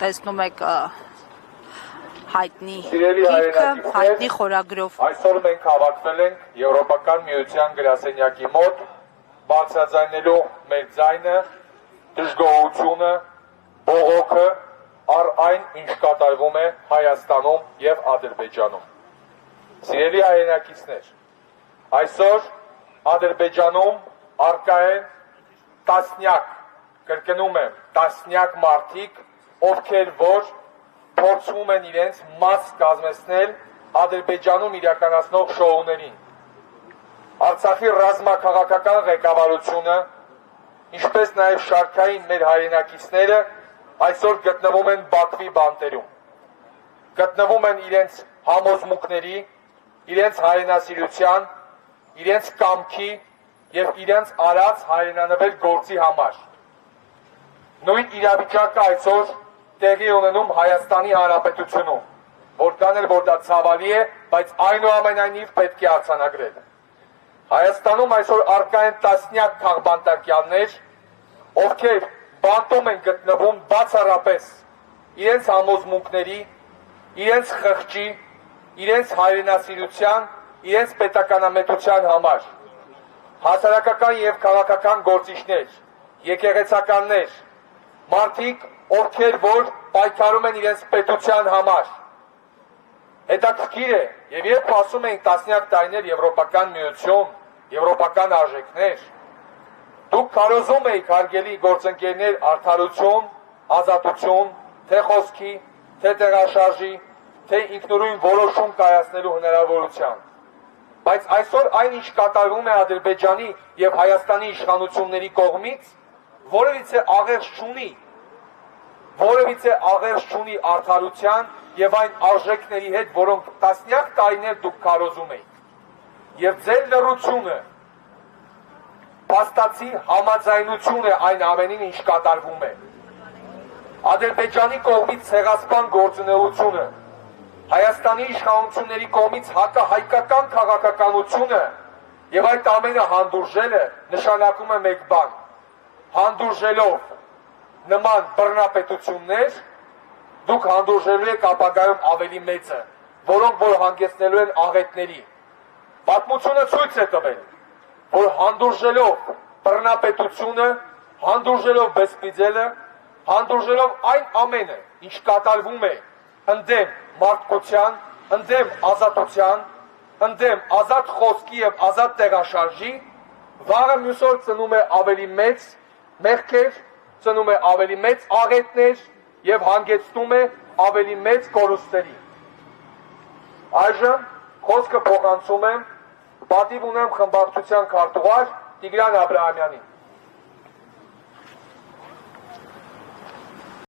տեսնում եք հայտնի գիրքը, հայտնի խորագրով։ Այսօր մենք հավաքվել ենք Եվրոպական միության գրասենյակի մոտ, բարձրաձայնելու մեր ձայնը, դժգոհությունը, բողոքը առ այն, ինչ կատարվում է Հայաստանում և Ադրբեջանում։ Սիրելի հայրենակիցներ, այսօր Ադրբեջանում առկա են տասնյակ, կրկնում եմ, տասնյակ մարդիկ, ովքեր որ փորձում են իրենց մաս կազմեցնել Ադրբեջանում իրականացնող շոուներին։ Արցախի ռազմաքաղաքական ղեկավարությունը, ինչպես նաև շարքային մեր հայրենակիցները այսօր գտնվում են Բաքվի բանտերում։ Գտնվում են իրենց համոզմունքների, իրենց հայրենասիրության, իրենց կամքի և իրենց արած հայրենանվեր գործի համար։ Նույն իրավիճակը այսօր տեղի ունենում Հայաստանի Հանրապետությունում, որքան էլ որ դա ցավալի է, բայց այնուամենայնիվ պետք է արձանագրել։ Հայաստանում այսօր առկա են տասնյակ քաղբանտարկյալներ, ովքեր բանտում են գտնվում բացառապես իրենց համոզմունքների, իրենց խղճի, իրենց հայրենասիրության, իրենց պետականամետության համար։ Հասարակական և քաղաքական գործիչներ, եկեղեցականներ, մարդիկ, ովքեր որ պայքարում են իրենց պետության համար։ Հետաքրքիր է, և երբ ասում ենք տասնյակ տարիներ Եվրոպական միություն, եվրոպական արժեքներ, դուք քարոզում եք հարգելի գործընկերներ արդարություն, ազատություն, թե խոսքի, թե տեղաշարժի, թե ինքնուրույն որոշում կայացնելու հնարավորության։ Բայց այսօր այն, ինչ կատարվում է Ադրբեջանի և Հայաստանի իշխանությունների կողմից, որևիցե աղերս չունի արդարության և այն արժեքների հետ, որոնք տասնյակ տարիներ դուք քարոզում եք։ Եվ ձեր լռությունը փաստացի համաձայնություն է այն ամենին, ինչ կատարվում է։ Ադրբեջանի կողմից ցեղասպան գործունեությունը, Հայաստանի իշխանությունների կողմից հակահայկական քաղաքականությունը և այդ ամենը հանդուրժելը նշանակում է մեկ բան. հանդուրժելով նման բռնապետություններ, դուք հանդուրժելու եք ապագայում ավելի մեծը, որոնք որ հանգեցնելու են աղետների։ Պատմությունը ցույց է տվել, որ հանդուրժելով բռնապետությունը, հանդուրժելով բեսպիձելը, հանդուրժելով այն ամենը, ինչ կատարվում է ընդդեմ մարդկության, ընդդեմ ազատության, ընդդեմ ազատ խոսքի և ազատ տեղաշարժի, վաղը մյուս օր ծնում է ավելի մեծ մեղքեր, ծնում է ավելի մեծ աղետներ և հանգեցնում է ավելի մեծ կորուստների։ Այժմ խոսքը փոխանցում եմ պատիվ ունեմ խմբակցության քարտուղար Տիգրան Աբրահամյանին։